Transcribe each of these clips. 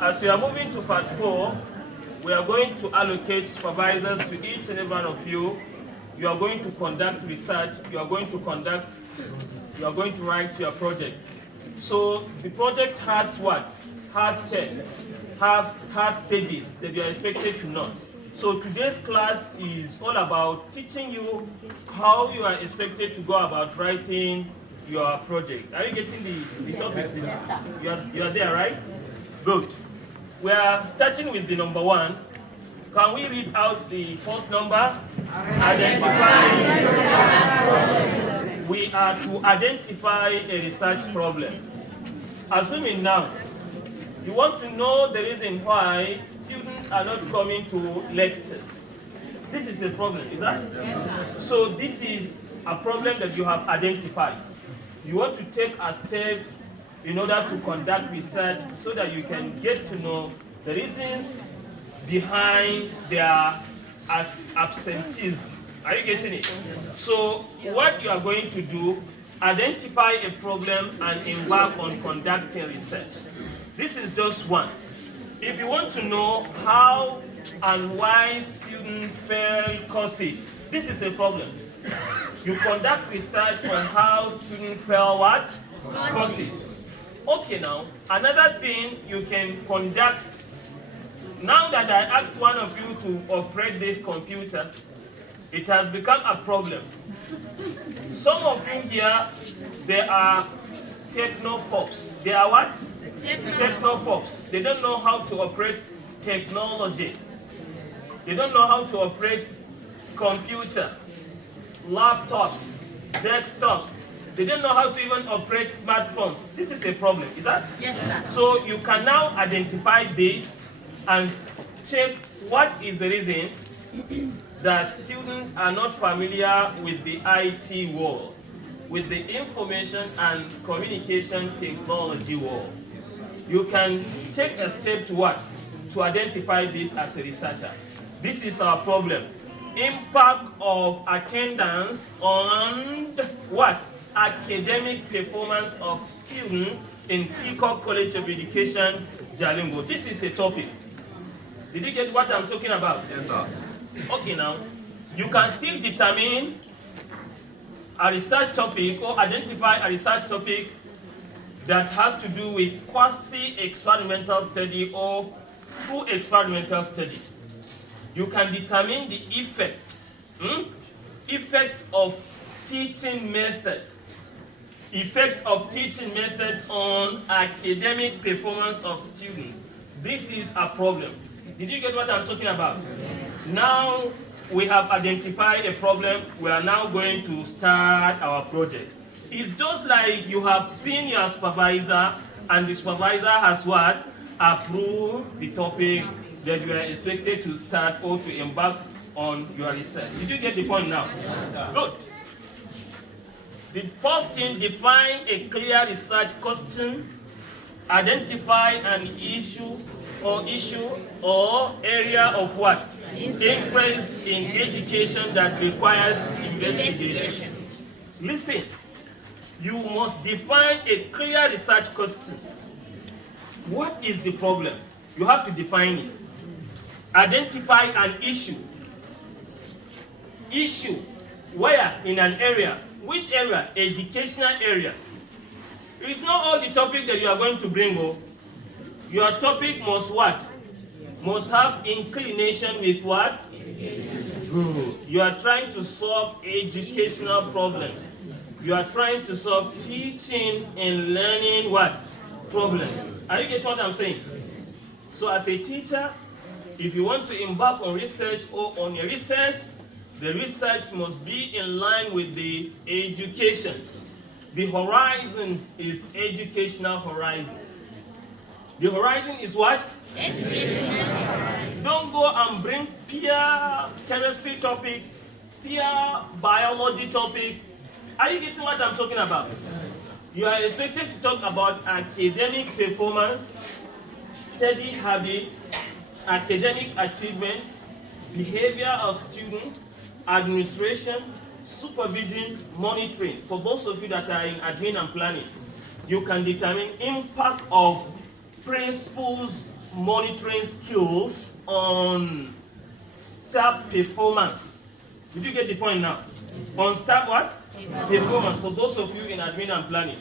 As we are moving to part 4, we are going to allocate supervisors to each and every one of you. You are going to conduct research, you are going to write your project. So the project has what? Has steps, has stages that you are expected to know. So today's class is all about teaching you how you are expected to go about writing your project. Are you getting the topic? Yes, you are there, right? Good. We are starting with the number 1. Can we read out the first number? Identify. We are to identify a research problem. Assuming now, you want to know the reason why students are not coming to lectures. This is a problem, is that? Yes, so this is a problem that you have identified. You want to take a steps in order to conduct research so that you can get to know the reasons behind their absenteeism. Are you getting it? So what you are going to do, identify a problem and embark on conducting research. This is just one. If you want to know how and why students fail courses, this is a problem. You conduct research on how students fail what? Courses. Okay, now, another thing you can conduct. Now that I asked one of you to operate this computer, it has become a problem. Some of you here, they are technophobes. They are what? Technophobes. They don't know how to operate technology. They don't know how to operate computer, laptops, desktops. They don't know how to even operate smartphones. This is a problem, is that? Yes, sir. So you can now identify this and check what is the reason that students are not familiar with the IT world, with the information and communication technology world. You can take a step to what? To identify this as a researcher. This is our problem. Impact of attendance on what? Academic performance of students in Peacock College of Education, Jalingo. This is a topic. Did you get what I'm talking about? Yes, sir. Okay, now, you can still determine a research topic or identify a research topic that has to do with quasi-experimental study or true experimental study. You can determine the effect of teaching methods, on academic performance of students. This is a problem. Did you get what I'm talking about? Now we have identified a problem. We are now going to start our project. It's just like you have seen your supervisor, and the supervisor has what? Approved the topic that you are expected to start or to embark on your research. Did you get the point now? Yes, good. The first thing, define a clear research question. Identify an issue or area of what? Interest in education that requires investigation. Listen, you must define a clear research question. What is the problem? You have to define it. Identify an issue. Issue, where? In an area. Which area? Educational area. It's not all the topic that you are going to bring up. Your topic must what? Must have inclination with what? Good. You are trying to solve educational problems. You are trying to solve teaching and learning what? Problems. Are you getting what I'm saying? So as a teacher, if you want to embark on research or on your research, the research must be in line with the education. The horizon is educational horizon. The horizon is what? Educational horizon. Don't go and bring pure chemistry topic, pure biology topic. Are you getting what I'm talking about? You are expected to talk about academic performance, study habit, academic achievement, behavior of students, administration, supervision, monitoring. For those of you that are in admin and planning, you can determine impact of principles monitoring skills on staff performance. Did you get the point now? On staff what? Performance. For those of you in admin and planning.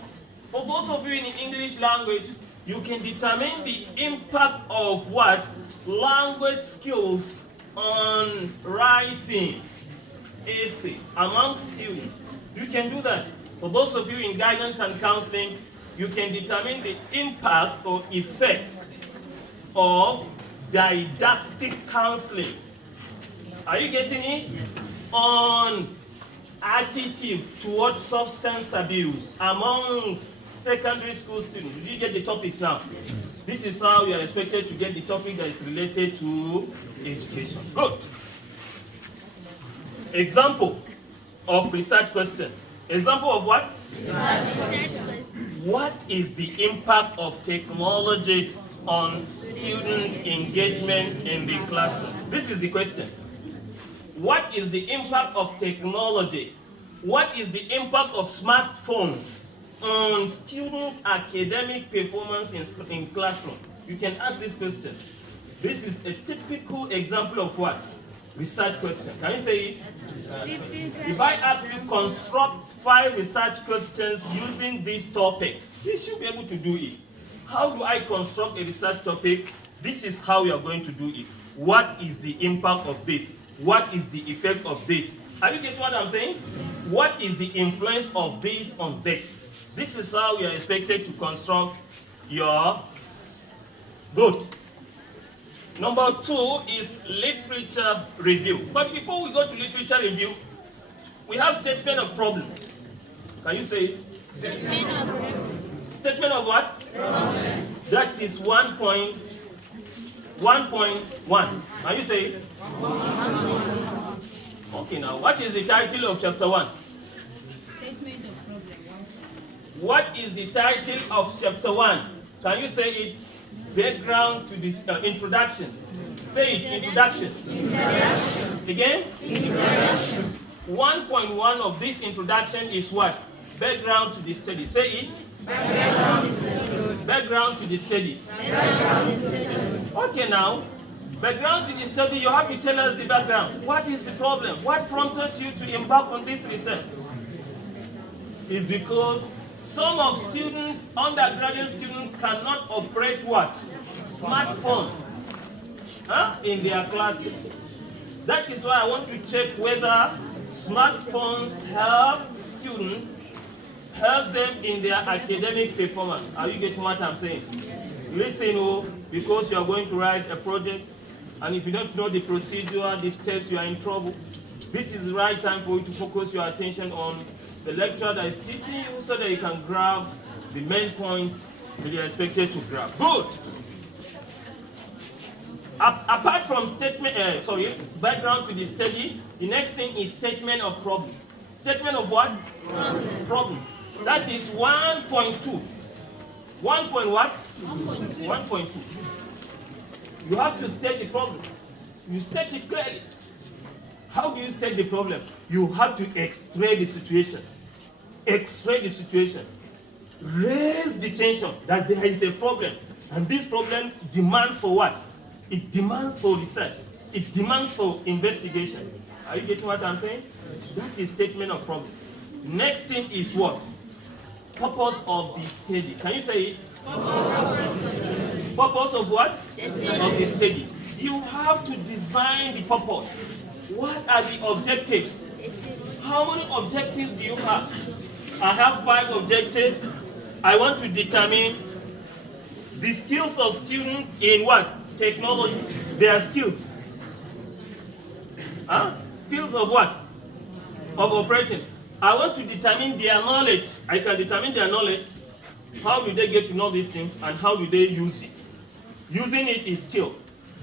For those of you in English language, you can determine the impact of what? Language skills on writing essay among students. You can do that. For those of you in guidance and counseling, you can determine the impact or effect of didactic counseling. Are you getting it? On attitude towards substance abuse among secondary school students. Did you get the topics now? This is how you are expected to get the topic that is related to education. Good. Example of research question. Example of what? What is the impact of technology on student engagement in the classroom? This is the question. What is the impact of technology? What is the impact of smartphones on student academic performance in classroom? You can ask this question. This is a typical example of what? Research question. Can you say it? If I ask you construct 5 research questions using this topic, you should be able to do it. How do I construct a research topic? This is how we are going to do it. What is the impact of this? What is the effect of this? Are you getting what I'm saying? What is the influence of this on this? This is how we are expected to construct your good. Number 2 is literature review. But before we go to literature review, we have statement of problem. Can you say it? Statement of problem. Statement of what? Problem. That is 1.1. Can you say it? Okay, now what is the title of chapter 1? Statement of problem. What is the title of chapter 1? Can you say it? Background to this introduction. Say it, introduction. Introduction. Again? Introduction. 1.1 of this introduction is what? Background to the study. Say it. Background to the study. Background to the study. Background to the study. Okay, now, background to the study, you have to tell us the background. What is the problem? What prompted you to embark on this research? It's because some of students, undergraduate students, cannot operate what? Smartphone in their classes. That is why I want to check whether smartphones help students, help them in their academic performance. Are you getting what I'm saying? Listen, because you are going to write a project, and if you don't know the procedure, the steps, you are in trouble. This is the right time for you to focus your attention on the lecturer that is teaching you so that you can grab the main points that you are expected to grab. Good. Apart from background to the study, the next thing is statement of problem. Statement of what? Problem. That is 1.2. 1 point what? 1.2. You have to state the problem. You state it clearly. How do you state the problem? You have to explain the situation. Explain the situation. Raise the tension that there is a problem. And this problem demands for what? It demands for research. It demands for investigation. Are you getting what I'm saying? That is statement of problem. Next thing is what? Purpose of the study. Can you say it? Purpose of what? Of the study. You have to design the purpose. What are the objectives? How many objectives do you have? I have 5 objectives. I want to determine the skills of students in what? Technology. Their skills. Skills of what? Of operating. I want to determine their knowledge. I can determine their knowledge. How do they get to know these things and how do they use it? Using it is skill.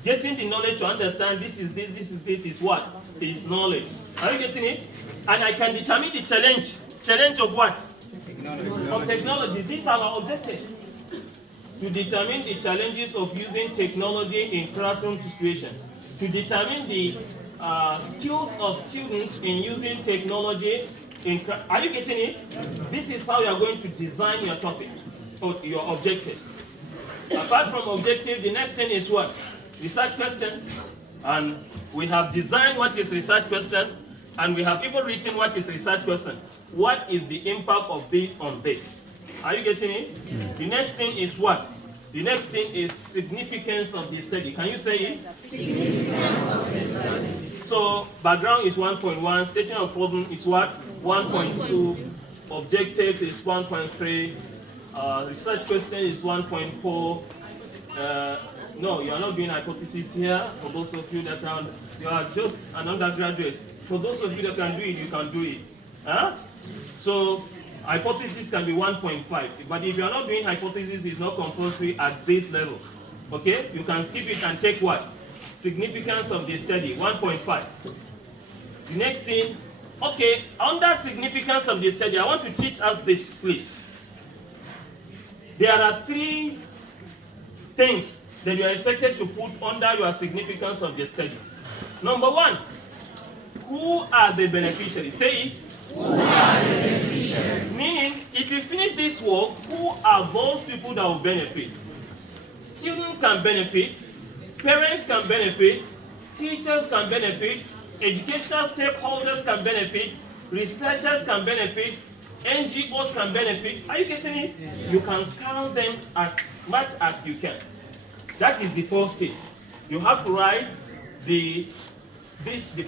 Getting the knowledge to understand this is what? Is knowledge. Are you getting it? And I can determine the challenge. Challenge of what? Of technology. These are our objectives. To determine the challenges of using technology in classroom situation. To determine the skills of students in using technology. Are you getting it? This is how you are going to design your topic or your objectives. Apart from objective, the next thing is what? Research question. And we have designed what is research question, and we have even written what is research question. What is the impact of this on this? Are you getting it? The next thing is what? The next thing is significance of the study. Can you say it? Significance of the study. So background is 1.1, statement of problem is what? 1.2, objectives is 1.3, research question is 1.4. No, you are not doing hypothesis here. For those of you that you are just an undergraduate. For those of you that can do it, you can do it. Huh? So hypothesis can be 1.5, but if you are not doing hypothesis, it's not compulsory at this level. Okay? You can skip it and take what? Significance of the study, 1.5. The next thing, okay, under significance of the study, I want to teach us this, please. There are 3 things that you are expected to put under your significance of the study. Number 1, who are the beneficiaries? Say it. Who are the beneficiaries? Meaning, if you finish this work, who are those people that will benefit? Students can benefit, parents can benefit, teachers can benefit, educational stakeholders can benefit, researchers can benefit, NGOs can benefit. Are you getting it? Yes. You can count them as much as you can. That is the first thing. You have to write the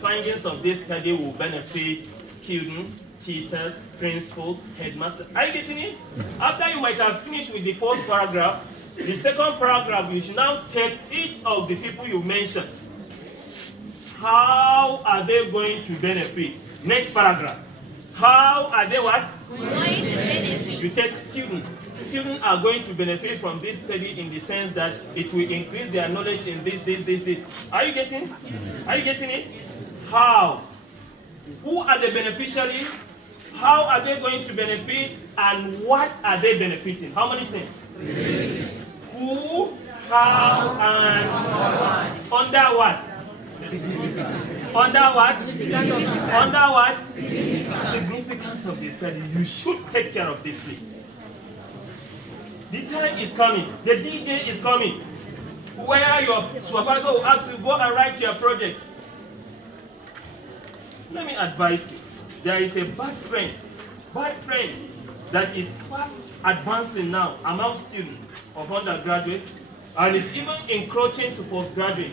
findings of this study will benefit students, teachers, principals, headmasters. Are you getting it? After you might have finished with the first paragraph, the second paragraph, you should now check each of the people you mentioned. How are they going to benefit? Next paragraph. How are they what? Going to benefit. You take students. Students are going to benefit from this study in the sense that it will increase their knowledge in this. Are you getting? Are you getting it? How? Who are the beneficiaries? How are they going to benefit? And what are they benefiting? How many things? 3. Who, how, and under what? Under what? Under what? Significance of the study. You should take care of this, please. The time is coming. The DJ is coming. Where your supervisor will ask you, go and write your project. Let me advise you. There is a bad trend that is fast advancing now among students of undergraduate, and is even encroaching to postgraduate.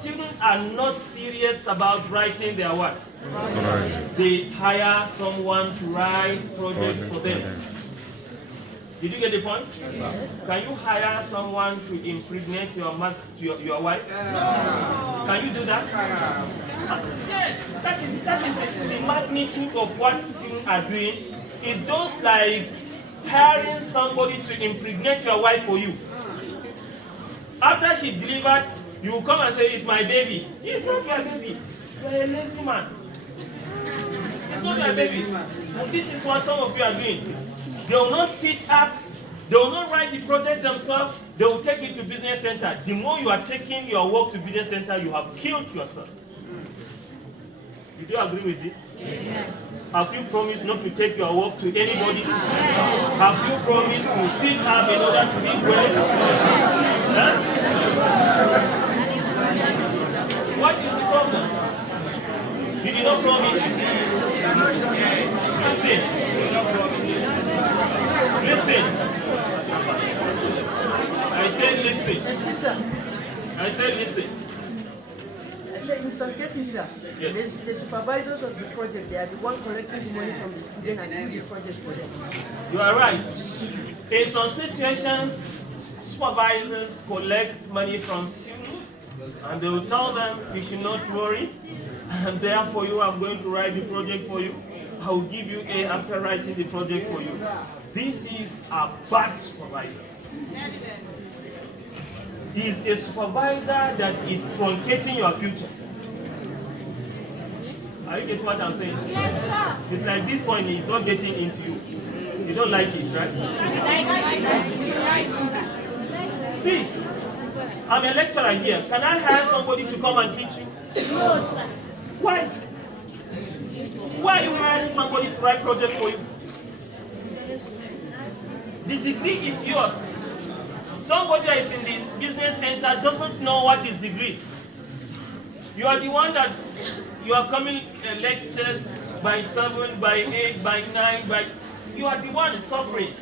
Students are not serious about writing their work. They hire someone to write projects for them. Did you get the point? Yes. Can you hire someone to impregnate your wife? No. Can you do that? Yes. That is the magnitude of what students are doing. It's just like hiring somebody to impregnate your wife for you. After she delivered, you will come and say, it's my baby. It's not your baby. You're a lazy man. It's not your baby. And this is what some of you are doing. They will not sit up. They will not write the project themselves. They will take it to business center. The more you are taking your work to business center, you have killed yourself. Did you agree with this? Yes. Have you promised not to take your work to anybody? Yes. Have you promised to sit up in order to be well? Huh? What is the problem? Did you not promise? Listen. I said listen. I said listen. I said in some cases, sir, yes, the supervisors of the project, they are the one collecting the money from the students and doing the project for them. You are right. In some situations, supervisors collect money from students and they will tell them, you should not worry, I'm there for you, I'm going to write the project for you. I will give you A after writing the project for you. This is a bad supervisor. He is a supervisor that is truncating your future. Are you getting what I'm saying? Yes, sir. It's like this point, he's not getting into you. You don't like it, right? See, I'm a lecturer here. Can I hire somebody to come and teach you? No, sir. Why? Why are you hiring somebody to write project for you? The degree is yours. Somebody that is in the business center doesn't know what is degree. You are the one that you are coming lectures by 7, by 8, by 9, you are the one suffering.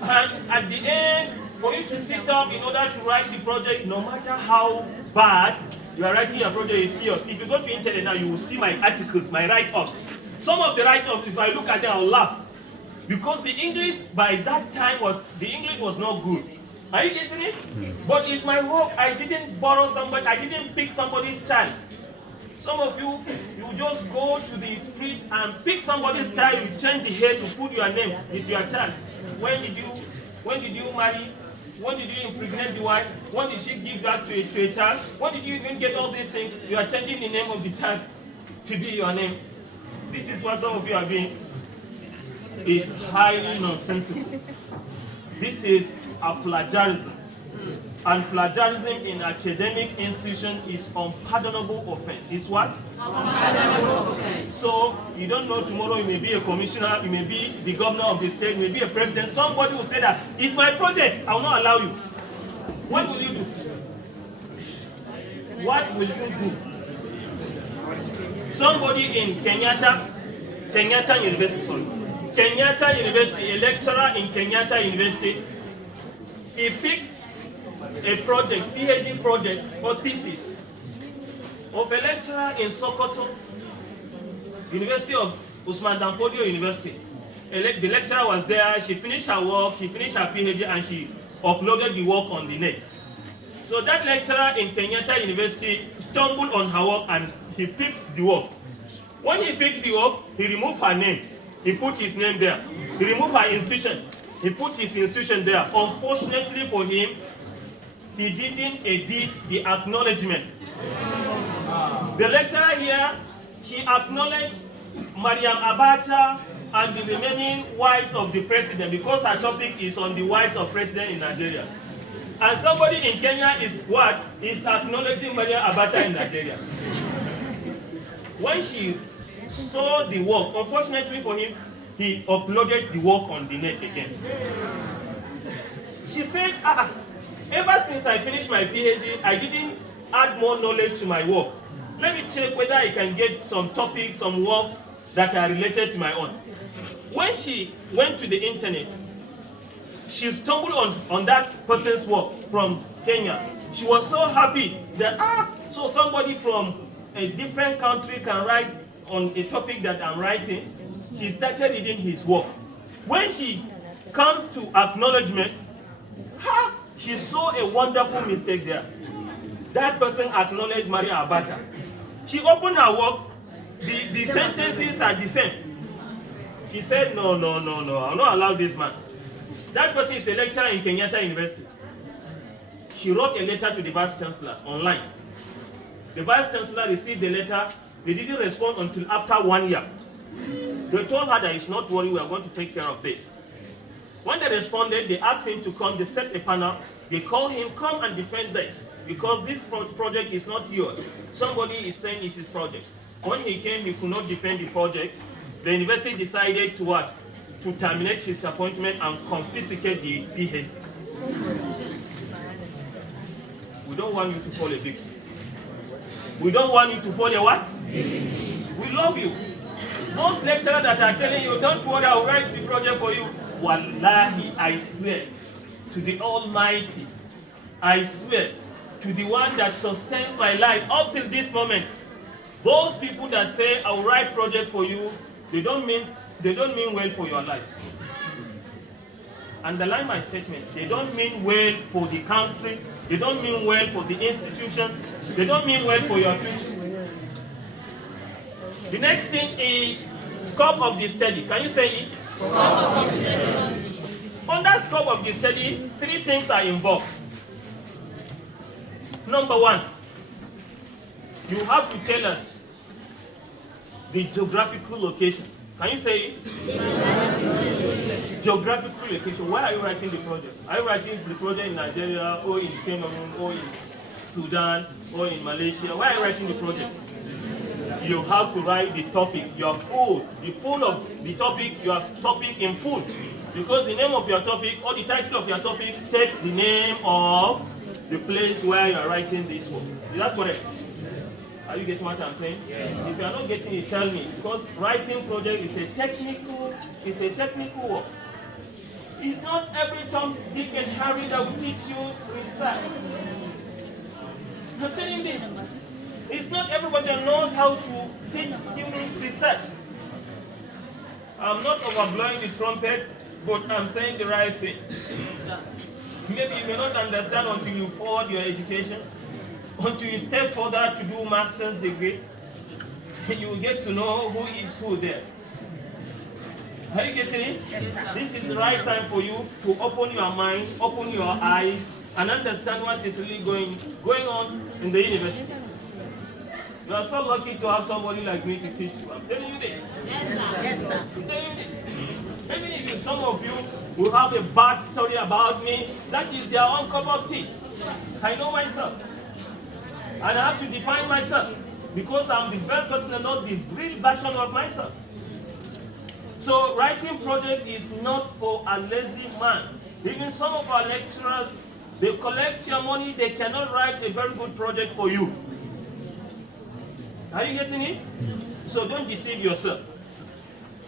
And at the end, for you to sit up in order to write the project, no matter how bad you are writing your project is serious. If you go to internet now, you will see my articles, my write-ups. Some of the write-ups, if I look at them, I'll laugh. Because the English by that time was not good. Are you getting it? But it's my work. I didn't borrow somebody, I didn't pick somebody's child. Some of you just go to the street and pick somebody's child, you change the head to put your name, it's your child. When did you marry? When did you impregnate the wife? When did she give back to a child? When did you even get all these things? You are changing the name of the child to be your name. This is what some of you are doing. It's highly nonsensical. This is a plagiarism. And plagiarism in academic institution is unpardonable offense. It's what? Unpardonable offense. So you don't know tomorrow you may be a commissioner, you may be the governor of the state, you may be a president. Somebody will say that it's my project, I will not allow you. What will you do? What will you do? Somebody in Kenyatta University, a lecturer in Kenyatta University, he picked a project, Ph.D. project or thesis of a lecturer in Sokoto, University of Usman Danfodio University. The lecturer was there, she finished her work, she finished her Ph.D. and she uploaded the work on the net. So that lecturer in Kenyatta University stumbled on her work and he picked the work. When he picked the work, he removed her name. He put his name there. He removed her institution. He put his institution there. Unfortunately for him, he didn't edit the acknowledgement. The lecturer here, she acknowledged Mariam Abacha and the remaining wives of the president because her topic is on the wives of president in Nigeria. And somebody in Kenya is what? Is acknowledging Mariam Abacha in Nigeria. When she saw the work, unfortunately for him, he uploaded the work on the net again. She said, ever since I finished my PhD, I didn't add more knowledge to my work. Let me check whether I can get some topics, some work that are related to my own. When she went to the internet, she stumbled on that person's work from Kenya. She was so happy that, so somebody from a different country can write on a topic that I'm writing. She started reading his work. When she comes to acknowledgement, she saw a wonderful mistake there. That person acknowledged Maria Abacha. She opened her work, the sentences are the same. She said, no, I will not allow this man. That person is a lecturer in Kenyatta University. She wrote a letter to the Vice Chancellor online. The Vice Chancellor received the letter. They didn't respond until after 1 year. They told her that it's not worry, we are going to take care of this. When they responded, they asked him to come, they set a panel, they called him, come and defend this, because this project is not yours. Somebody is saying it's his project. When he came, he could not defend the project. The university decided to what? To terminate his appointment and confiscate the PhD. We don't want you to fall a victim. We don't want you to fall a what? We love you. Those lecturers that are telling you, don't worry, I'll write the project for you. Wallahi, I swear to the Almighty, I swear to the one that sustains my life up till this moment, those people that say, I'll write project for you, they don't mean well for your life. Underline my statement. They don't mean well for the country. They don't mean well for the institution. They don't mean well for your future. The next thing is scope of the study. Can you say it? Scope of the study. Under scope of the study, 3 things are involved. Number 1, you have to tell us the geographical location. Can you say it? Geographical location. Where are you writing the project? Are you writing the project in Nigeria, or in Cameroon, or in Sudan, or in Malaysia? Where are you writing the project? You have to write the topic, your food, the food of the topic, your topic in food. Because the name of your topic or the title of your topic takes the name of the place where you are writing this work. Is that correct? Are you getting what I'm saying? Yes. If you are not getting it, tell me. Because writing project is a technical work. It's not every Tom, Dick, and Harry that will teach you research. I'm telling you this. It's not everybody that knows how to teach students research. I'm not overblowing the trumpet, but I'm saying the right thing. Maybe you may not understand until you forward your education, until you step further to do master's degree, you will get to know who is who there. Are you getting it? Yes, this is the right time for you to open your mind, open your eyes, and understand what is really going on in the universities. You are so lucky to have somebody like me to teach you. I'm telling you this. Yes, sir. Yes, sir. I'm telling you this. Even if some of you will have a bad story about me, that is their own cup of tea. I know myself. And I have to define myself. Because I'm the best person and not the real version of myself. So writing project is not for a lazy man. Even some of our lecturers, they collect your money, they cannot write a very good project for you. Are you getting it? So don't deceive yourself.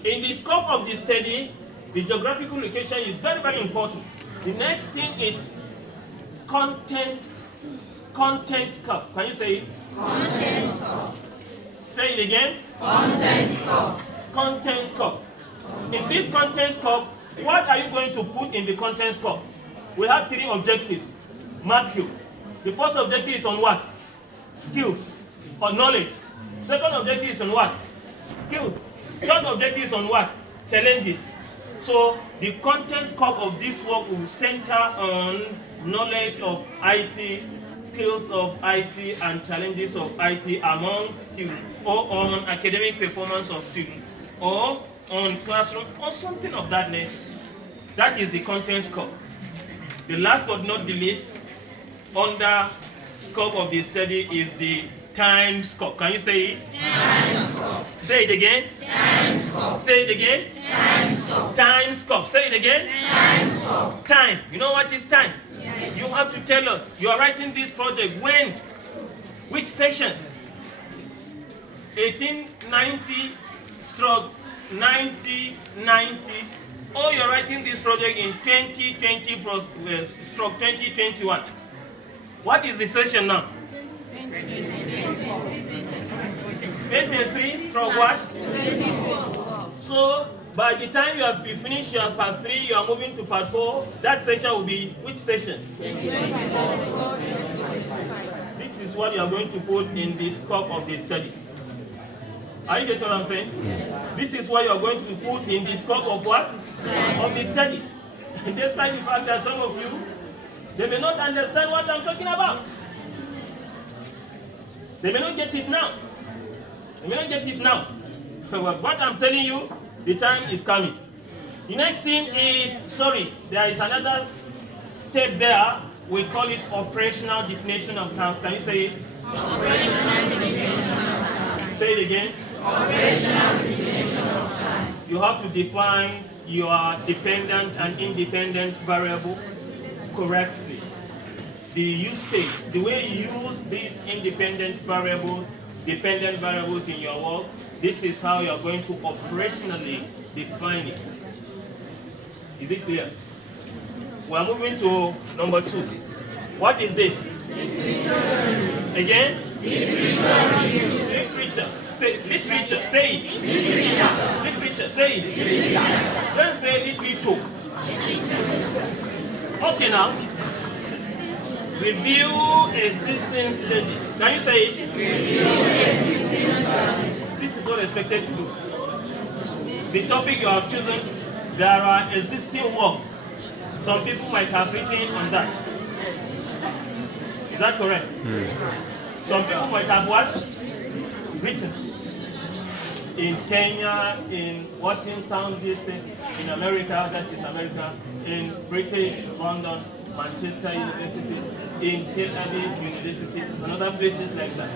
In the scope of the study, the geographical location is very, very important. The next thing is content scope. Can you say it? Content scope. Say it again. Content scope. Content scope. In this content scope, what are you going to put in the content scope? We have 3 objectives. Mark you. The first objective is on what? Skills or knowledge. Second objective is on what? Skills. Third objective is on what? Challenges. So the content scope of this work will center on knowledge of IT, skills of IT, and challenges of IT among students, or on academic performance of students, or on classroom, or something of that nature. That is the content scope. The last but not the least, under scope of the study is the time scope. Can you say it? Time scope. Say it again. Time scope. Say it again. Time scope. Time scope. Say it again. Time scope. Time. You know what is time? Yes. You have to tell us. You are writing this project when? Which session? 1890 stroke 1990. Or you're writing this project in 2020 stroke 2021. What is the session now? 23 stroke what? So by the time you have finished your part 3, you are moving to part 4. That session will be which session? This is what you are going to put in the scope of the study. Are you getting what I'm saying? Yes. This is what you are going to put in the scope of what? Of the study. Despite the fact that some of you, they may not understand what I'm talking about. They may not get it now. They may not get it now. But what I'm telling you, the time is coming. The next thing is, there is another step there. We call it operational definition of terms. Can you say it? Operational definition of terms. Say it again. Operational definition of terms. You have to define your dependent and independent variable correctly. The usage, the way you use these independent variables, dependent variables in your work, this is how you are going to operationally define it. Is it clear? We are moving to number 2. What is this? Literature. Again? Literature. Literature. Say literature. Say it. Literature. Literature. Say it. Literature. Don't say literature. Okay now. Review existing studies. Can you say it? Review existing studies. This is what I expected to do. The topic you have chosen, there are existing work. Some people might have written on that. Is that correct? Some people might have what? Written. In Kenya, in Washington, D.C., in America, that is America, in British, London, Manchester University, in Tel Aviv University, and other places like that.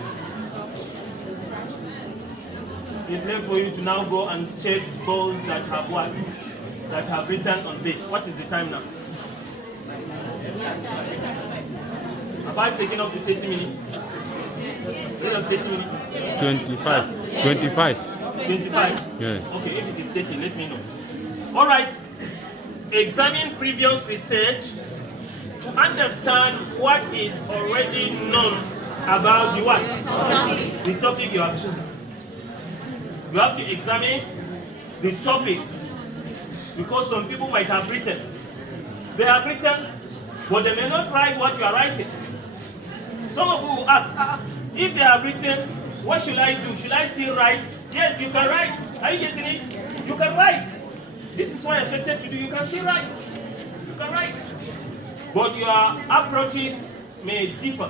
It's left for you to now go and check those that have what? that have written on this. What is the time now? Have I taken up to 30 minutes? 30 minutes? 25. 25. 25? Yes. Okay, if it is 30, let me know. All right. Examine previous research to understand what is already known about the what? The topic you have chosen. You have to examine the topic because some people might have written. They have written, but they may not write what you are writing. Some of you will ask, if they have written, what should I do? Should I still write? Yes, you can write. Are you getting it? You can write. This is what I expected to do. You can still write. You can write. But your approaches may differ.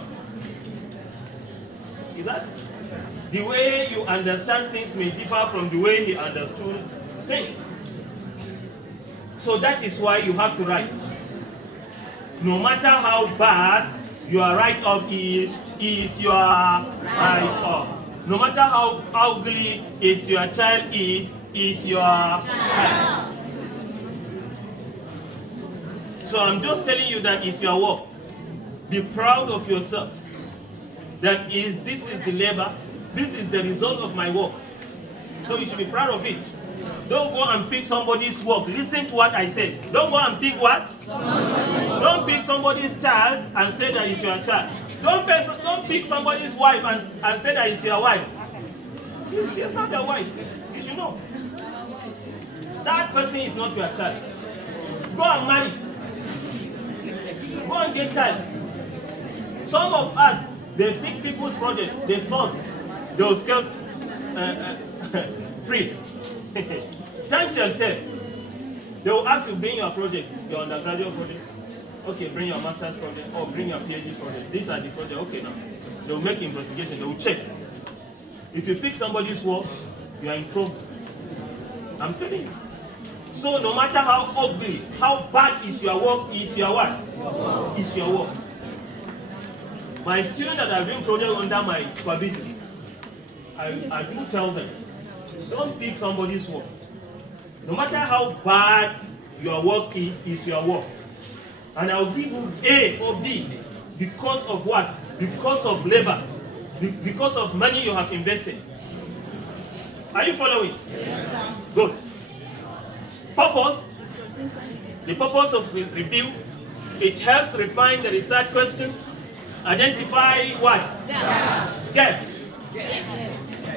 Is that? The way you understand things may differ from the way he understood things. So that is why you have to write. No matter how bad your write-up is your write-up. No matter how ugly is your child is your child. So I'm just telling you that it's your work. Be proud of yourself. This is the labor, this is the result of my work. So you should be proud of it. Don't go and pick somebody's work. Listen to what I said. Don't go and pick what? Don't pick somebody's child and say that it's your child. Don't pick somebody's wife and say that it's your wife. She's not your wife. You should know. That person is not your child. Go and marry. Go and get child. Some of us, they pick people's project. They thought they will scale free. Time shall tell. They will ask you, bring your project, your undergraduate project. Okay, bring your master's project, or bring your Ph.D. project. These are the projects. Okay, now. They will make investigation. They will check. If you pick somebody's work, you are in trouble. I'm telling you. So no matter how ugly, how bad is your work, is your what? Is your work. My students that are doing project under my supervision, I do tell them, don't pick somebody's work. No matter how bad your work is your work. And I'll give you A or B because of what? Because of labor. Because of money you have invested. Are you following? Yes. Good. Purpose. The purpose of review, it helps refine the research question, identify what? Gaps. Gaps. Yes.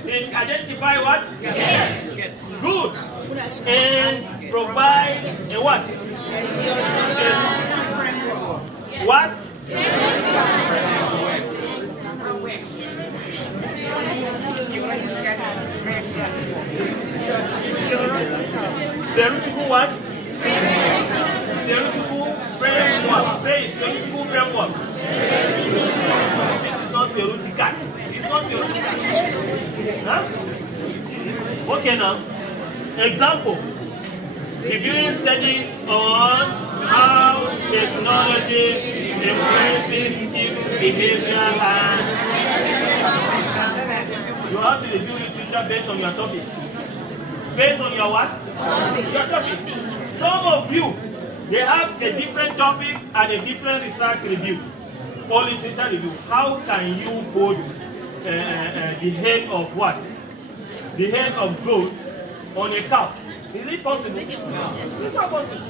It identify what? Yes. Yes. Good. And provide a what? What? Theoretical what? Theoretical framework. Say it, theoretical framework. It's not theoretical. It's not theoretical. Huh? Okay now. Example. Reviewing studies on how technology influences student behavior and you have to review literature based on your topic. Based on your what? Your topic. Some of you, they have a different topic and a different research review or literature review. How can you put the head of what? The head of gold on a cow? Is it possible? It's not possible.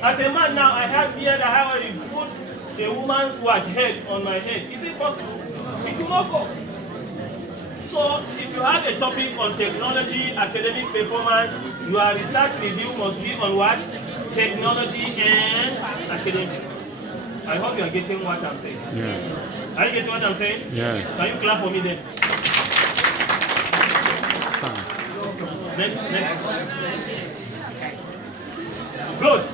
As a man now, I have beard, I have already put a woman's what? Head on my head. Is it possible? It will not go. So, if you have a topic on technology, academic performance, your research review must be on what? Technology and academic. I hope you are getting what I'm saying. Yeah. Are you getting what I'm saying? Yes. Can you clap for me then? Next. Good.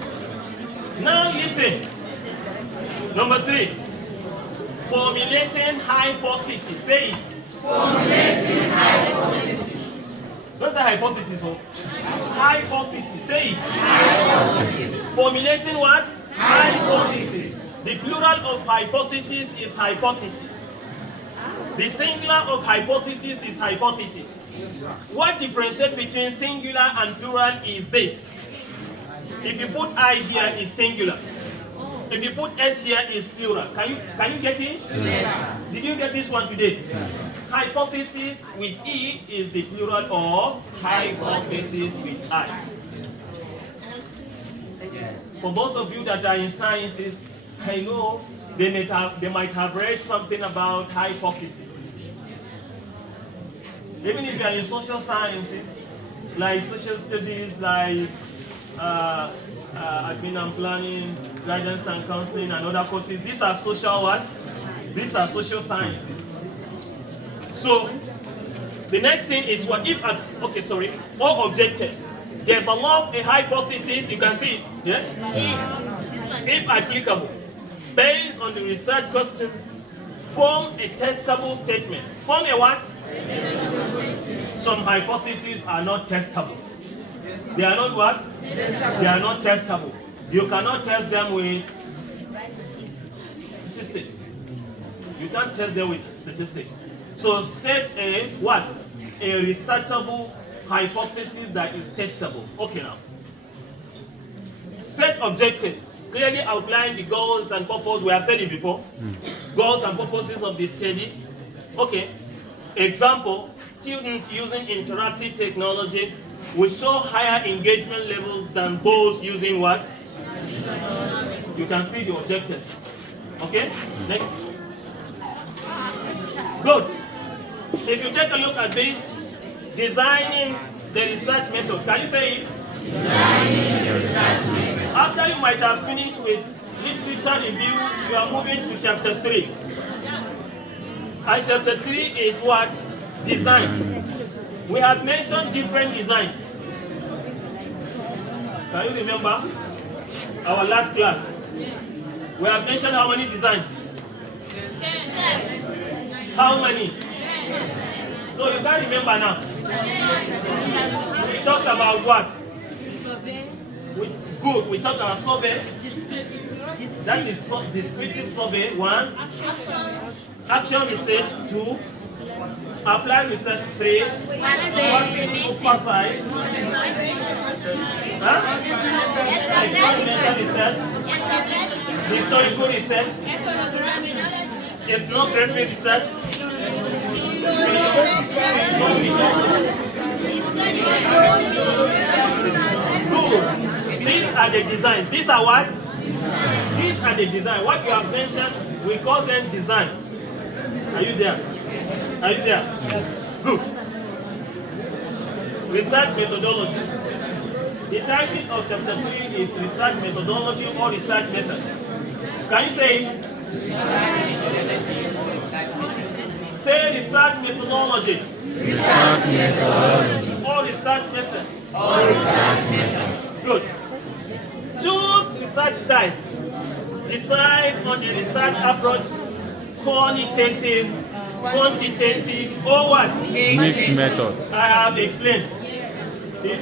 Now listen. Number 3. Formulating hypotheses. Say it. Formulating hypotheses. What's a hypothesis? Hypothesis. Say it. Hypothesis. Formulating what? Hypothesis. The plural of hypothesis is hypothesis. The singular of hypothesis is hypothesis. What differentiates between singular and plural is this. If you put I here, it's singular. If you put S here, it's plural. Can you get it? Yes. Did you get this one today? Yes. Hypothesis with E is the plural of hypothesis with I. For those of you that are in sciences, I know they might have read something about hypothesis. Even if you are in social sciences, like social studies, like admin and planning, guidance and counseling, and other courses, these are social what? These are social sciences. So the next thing is what if all objectives develop a hypothesis, you can see it, yeah? Yes. If applicable, based on the research question, form a testable statement. Form a what? Some hypotheses are not testable. They are not what? They are not testable. You cannot test them with statistics. You can't test them with statistics. So set a what? A researchable hypothesis that is testable. Okay now. Set objectives. Clearly outline the goals and purpose. We have said it before. Goals and purposes of the study. Okay. Example, students using interactive technology will show higher engagement levels than those using what? You can see the objective. Okay? Next. Good. If you take a look at this, designing the research method. Can you say it? Designing the research method. After you might have finished with literature review, you are moving to chapter 3. And chapter 3 is what? Design. We have mentioned different designs. Can you remember our last class? We have mentioned how many designs? How many? So you can't remember now. We talked about what? Good. We talked about survey. That is descriptive survey, 1. Action research, 2. Applied research, 3. Oversight. Experimental research. Historical research. Ethnographic research. These are the designs. These are what? These are the design. What you have mentioned, we call them design. Are you there? Are you there? Yes. Good. Research methodology. The title of chapter 3 is research methodology or research method. Can you say it? Say research methodology. Research methodology. Or research methods. Or research methods. Good. Choose research type. Decide on the research approach, qualitative, quantitative, or what? Mixed method. I have explained.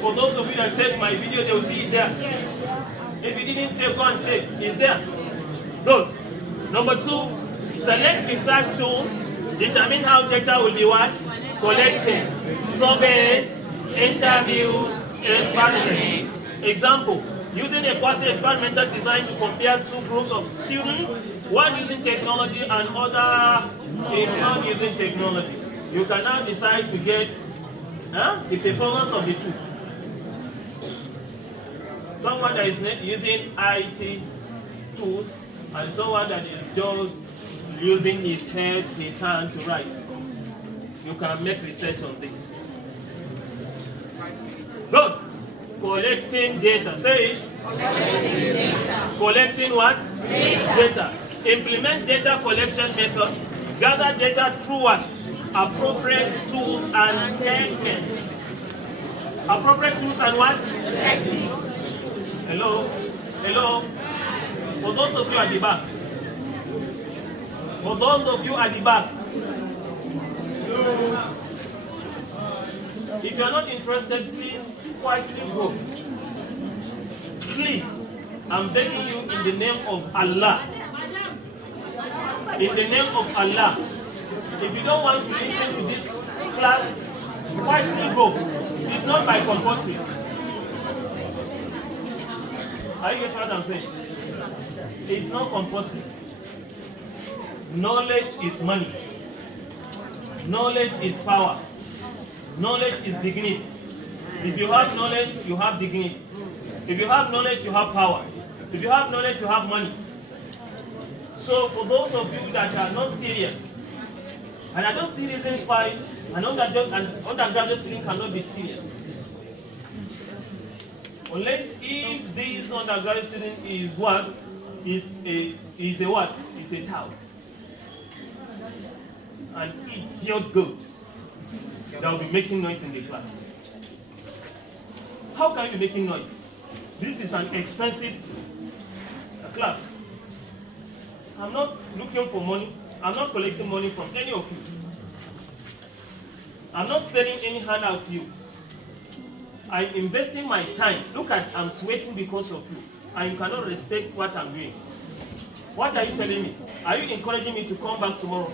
For those of you that check my video, they will see it there. If you didn't check, go and check. It's there. Good. Number 2, select research tools. Determine how data will be what? Collected. Surveys, interviews, experiments. Example, using a quasi-experimental design to compare 2 groups of students, one using technology and other is not using technology. You can now decide to get the performance of the 2. Someone that is using IT tools and someone that is just using his head, his hand to write. You can make research on this. Good. Collecting data. Say it. Collecting data. Collecting what? Data. Implement data collection method. Gather data through what? Appropriate tools and techniques. Appropriate tools and what? Techniques. Hello? Hello? For those of you at the back. For those of you at the back. If you are not interested, please quietly go. Please, I'm begging you in the name of Allah. In the name of Allah. If you don't want to listen to this class, quietly go. It's not by compulsion. Are you getting what I'm saying? It's not compulsory. Knowledge is money. Knowledge is power. Knowledge is dignity. If you have knowledge, you have dignity. If you have knowledge, you have power. If you have knowledge, you have money. So for those of you that are not serious, and I don't see reasons why an undergraduate student cannot be serious. Unless if this undergraduate student is what? Is a what? Is a tout. An idiot goat that will be making noise in the class. How can you be making noise? This is an expensive class. I'm not looking for money. I'm not collecting money from any of you. I'm not selling any handout to you. I'm investing my time. Look at, I'm sweating because of you. And you cannot respect what I'm doing. What are you telling me? Are you encouraging me to come back tomorrow?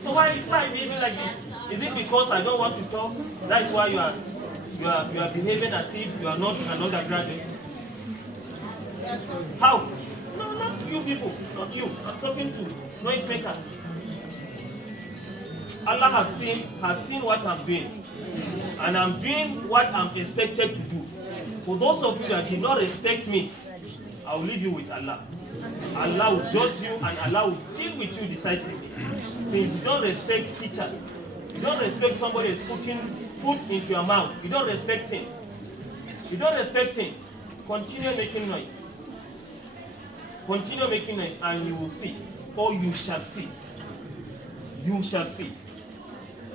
So why is my behaving like this? Is it because I don't want to talk? That's why you are behaving as if you are not an undergraduate. How? No, not you people, not you. I'm talking to noise makers. Allah has seen what I'm doing. And I'm doing what I'm expected to do. For those of you that did not respect me, I will leave you with Allah. Allah will judge you and Allah will deal with you decisively. Since you don't respect teachers, you don't respect somebody who's putting food into your mouth, you don't respect him. You don't respect him. Continue making noise. Continue making noise and you will see. Or you shall see. You shall see.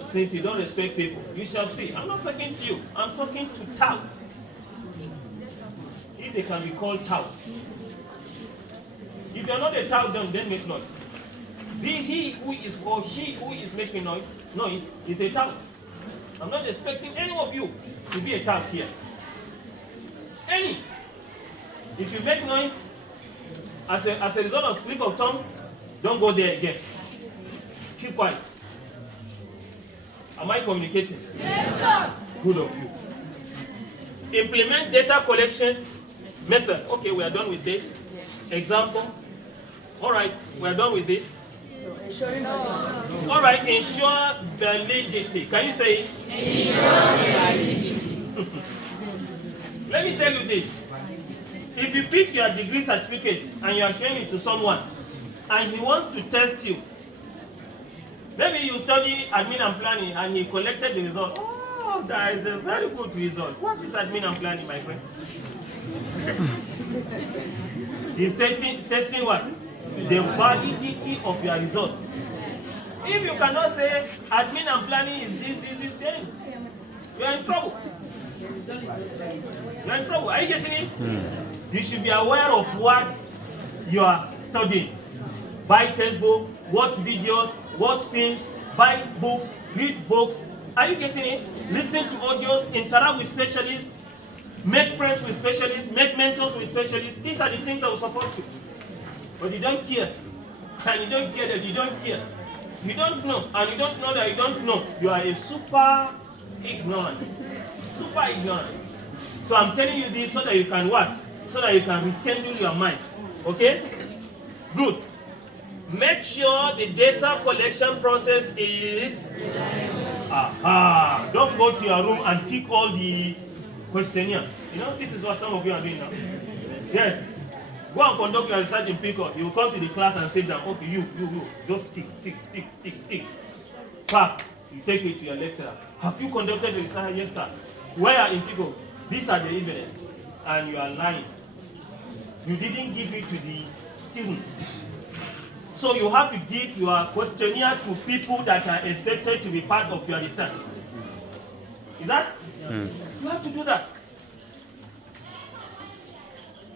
Since you don't respect people, you shall see. I'm not talking to you. I'm talking to touts. If they can be called touts. If you're not a tout, then make noise. He who is or she who is making noise is a tout. I'm not expecting any of you to be a tout here. Any. If you make noise as a result of slip of tongue, don't go there again. Keep quiet. Am I communicating? Yes, sir. Good of you. Implement data collection method. Okay, we are done with this. Example. All right, we are done with this. All right, ensure validity. Can you say it? Ensure validity. Let me tell you this. If you pick your degree certificate and you are showing it to someone and he wants to test you, maybe you study admin and planning and he collected the result. Oh, that is a very good result. What is admin and planning, my friend? He's testing what? The validity of your result. If you cannot say admin and planning is this, then you are in trouble. You are in trouble. Are you getting it? You should be aware of what you are studying. Buy textbook, watch videos, watch films, buy books, read books. Are you getting it? Listen to audios, interact with specialists, make friends with specialists, make mentors with specialists. These are the things that will support you. But you don't care. And you don't care that you don't care. You don't know. And you don't know that you don't know. You are a super ignorant. Super ignorant. So I'm telling you this so that you can what? So that you can rekindle your mind. Okay? Good. Make sure the data collection process is... Aha! Don't go to your room and tick all the questionnaire. You know, this is what some of you are doing now. Yes. Go and conduct your research in Pico. You will come to the class and sit down. Okay, you. Just tick. Back. You take it to your lecturer. Have you conducted research? Yes, sir. Where in Pico? These are the evidence. And you are lying. You didn't give it to the student. So you have to give your questionnaire to people that are expected to be part of your research. Is that? You have to do that.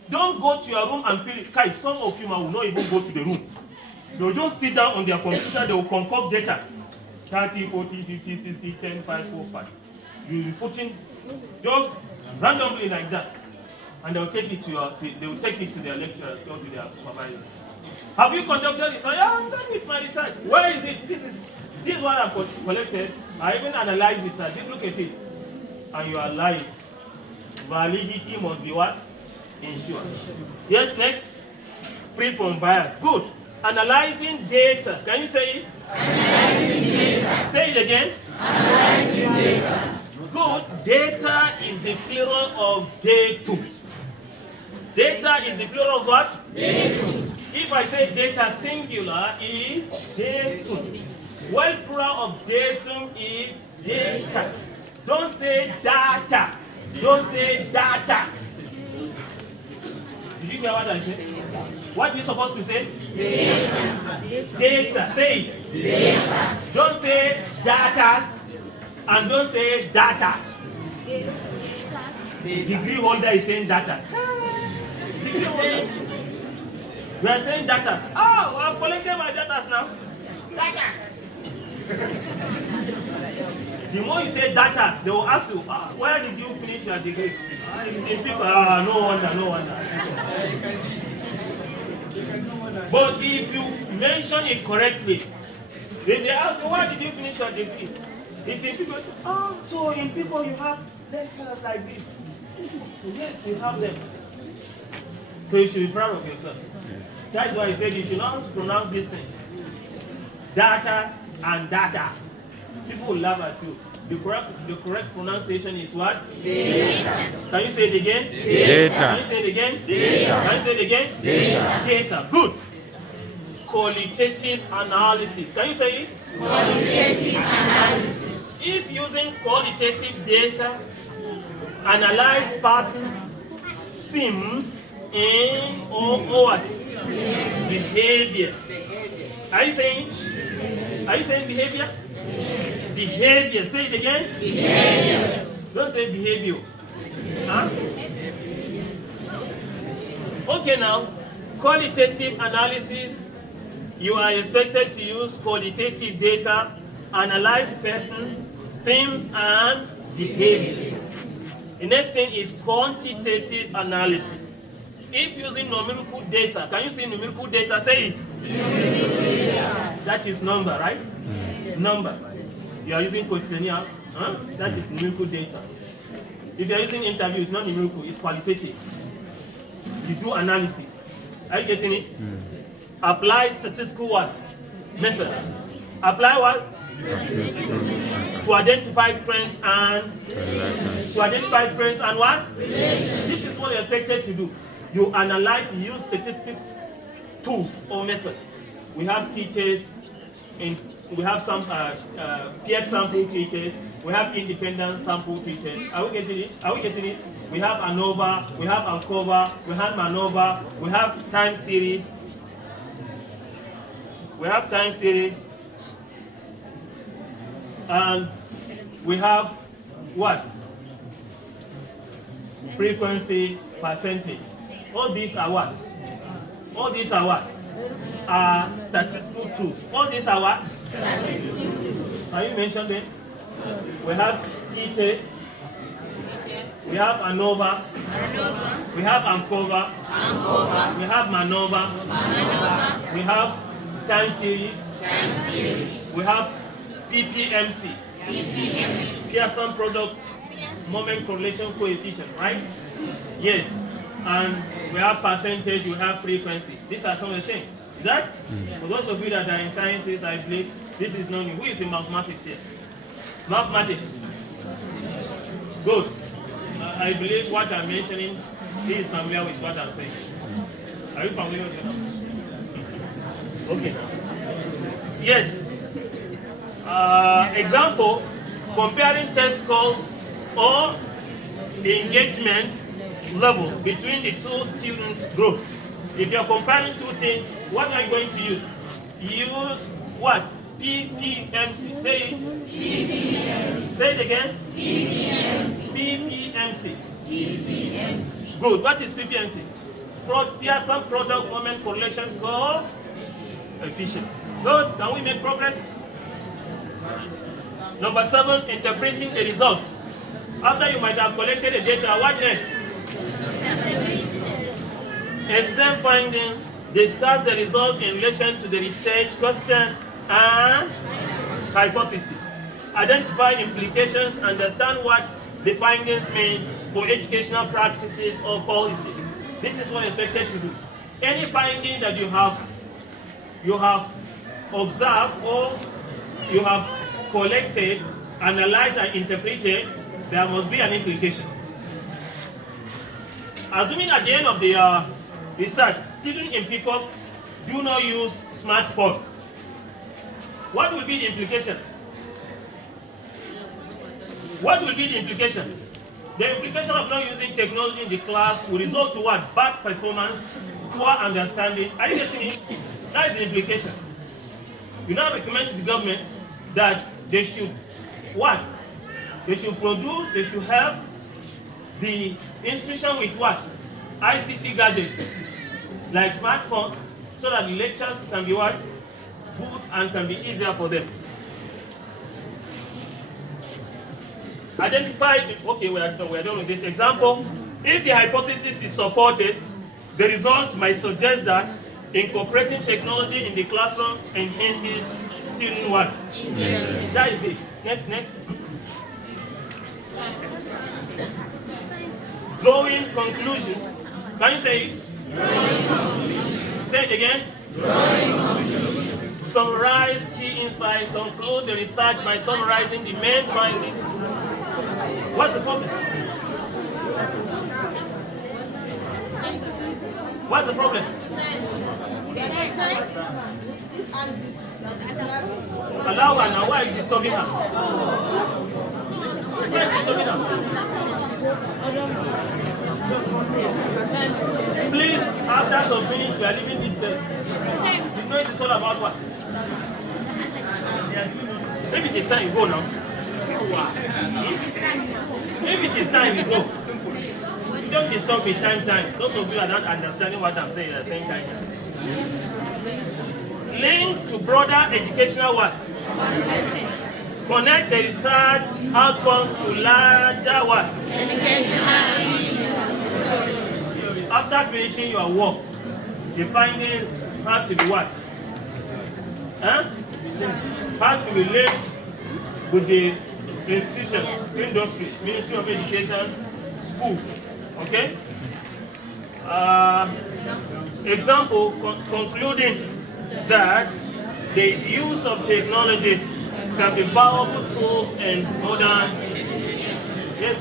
Don't go to your room and feel it. Kai, some of you will not even go to the room. They'll just sit down on their computer, they will concoct data. 30, 40, 50, 60, 10, 5, 4, 5. You'll be putting just randomly like that. And they'll take it to their lecturers or to their supervisor. Have you conducted research? Yeah, I'm done with my research. Where is it? This is what I've collected. I even analyzed it. I did look at it. And you are lying. Validity must be what? ensure. Yes, next. Free from bias. Good. Analyzing data. Can you say it? Analyzing data. Say it again. Analyzing data. Good. Data is the plural of data. Data is the plural of what? Data. If I say data singular is datum, while plural of datum is data. Don't say data. Don't say datas. Did you hear what I said? What are you supposed to say? Data. Data. Say it. Data. Don't say datas and don't say data. The degree holder is saying data. Degree holder. We are saying datas. Oh, I'm collecting my datas now. Datas. The more you say datas, they will ask you, where did you finish your degree? It's in people. No wonder, no wonder. But if you mention it correctly, then they ask you, where did you finish your degree? It's in people. So in people you have lecturers like this. Yes, you have them. So you should be proud of yourself. That's why I said you should not pronounce these things. Datas and data. People will laugh at you. The correct pronunciation is what? Data. Can you say it again? Data. Can you say it again? Data. Can you say it again? Data. Data. Good. Qualitative analysis. Can you say it? Qualitative analysis. If using qualitative data, analyze patterns, themes, and or what? Behaviors. Are you saying? Are you saying behavior? Behavior. Say it again. Behaviors. Don't say behavior. Huh? Okay, now qualitative analysis. You are expected to use qualitative data, analyze patterns, themes, and behaviors. The next thing is quantitative analysis. If using numerical data, can you see numerical data? Say it. Numerical data. That is number, right? Number. You are using questionnaire. That is numerical data. If you are using interview, it's not numerical, it's qualitative. You do analysis. Are you getting it? Apply statistical what? Method. Apply what? To identify trends and what? This is what you're expected to do. You analyze, you use statistic tools or methods. We have t-tests, we have some peer sample t-tests, we have independent sample t-tests. Are we getting it? Are we getting it? We have ANOVA, we have ANCOVA, we have MANOVA, we have time series. We have time series, and we have what? Frequency, percentage. All these are what? All these are what? Are statistical tools. All these are what? Statistical tools. Can you mention them? We have t-test, we have ANOVA, we have ANCOVA, we have MANOVA, we have time series, we have PPMC, Pearson product moment correlation coefficient, right? Yes. And we have percentage, we have frequency. These are some of the things. That, for those of you that are in sciences, I believe this is known. Who is in mathematics here? Mathematics. Good. I believe what I'm mentioning is familiar with what I'm saying. Are you familiar with it? Okay. Yes. Example, comparing test scores or engagement level between the two student groups. If you're comparing two things, what are you going to use? Use what? PPMC. Say it. PPMC. Say it again. PPMC. PPMC. PPMC. Good. What is PPMC? Pearson product moment correlation coefficient. Good. Can we make progress? Number 7, interpreting the results. After you might have collected the data, what next? Explain findings, discuss the result in relation to the research question and hypothesis. Identify implications, understand what the findings mean for educational practices or policies. This is what you're expected to do. Any finding that you have observed or you have collected, analyzed, and interpreted, there must be an implication. Assuming at the end of the research, students in pickup do not use smartphone, what will be the implication? What will be the implication? The implication of not using technology in the class will result to what? Bad performance, poor understanding. Are you getting me? That is the implication. You now recommend to the government that they should what? They should produce, they should help the institution with what? ICT gadgets, like smartphone, so that the lectures can be what? Good and can be easier for them. Identify, okay, we are done with this example. If the hypothesis is supported, the results might suggest that incorporating technology in the classroom enhances student what? That is it. Next. Drawing conclusions. Can you say it? Say it again. Summarize key insights. Conclude the research by summarizing the main findings. What's the problem? What's the problem? Allow her now. Why are you disturbing her? Why are you disturbing her? Please, after some minutes, we are leaving this place. You know it's all about what? Maybe it is time you go now. Maybe it is time you go. You don't disturb me time. Those of you are not understanding what I'm saying at the same time. Link to broader educational what? Connect the research outcomes to larger what? After finishing your work, the findings have to be what? Have to relate with the institutions, industries, Ministry of Education, schools. Okay? Example, concluding that the use of technology can be a powerful tool in modern. Yes,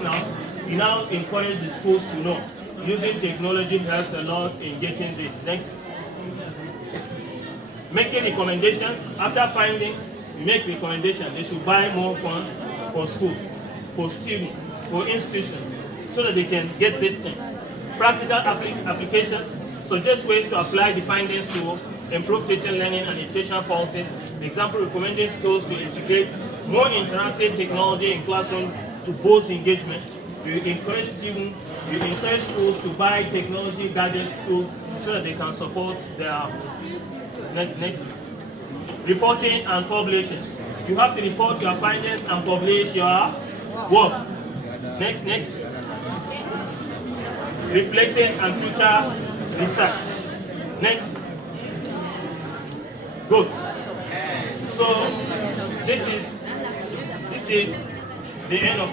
you now encourage the schools to know using technology helps a lot in getting this. Next. Making recommendations. After finding, you make recommendations. They should buy more funds for schools, for students, for institutions, so that they can get these things. Practical application. Suggest ways to apply the findings to improve teaching, learning, and educational policy. Example, recommending schools to integrate more interactive technology in classroom to boost engagement. You encourage students, you encourage schools to buy technology gadget tools so that they can support their next. Reporting and publishing. You have to report your findings and publish your work. Next. Reflecting and future research. Next. Good. So this is the end of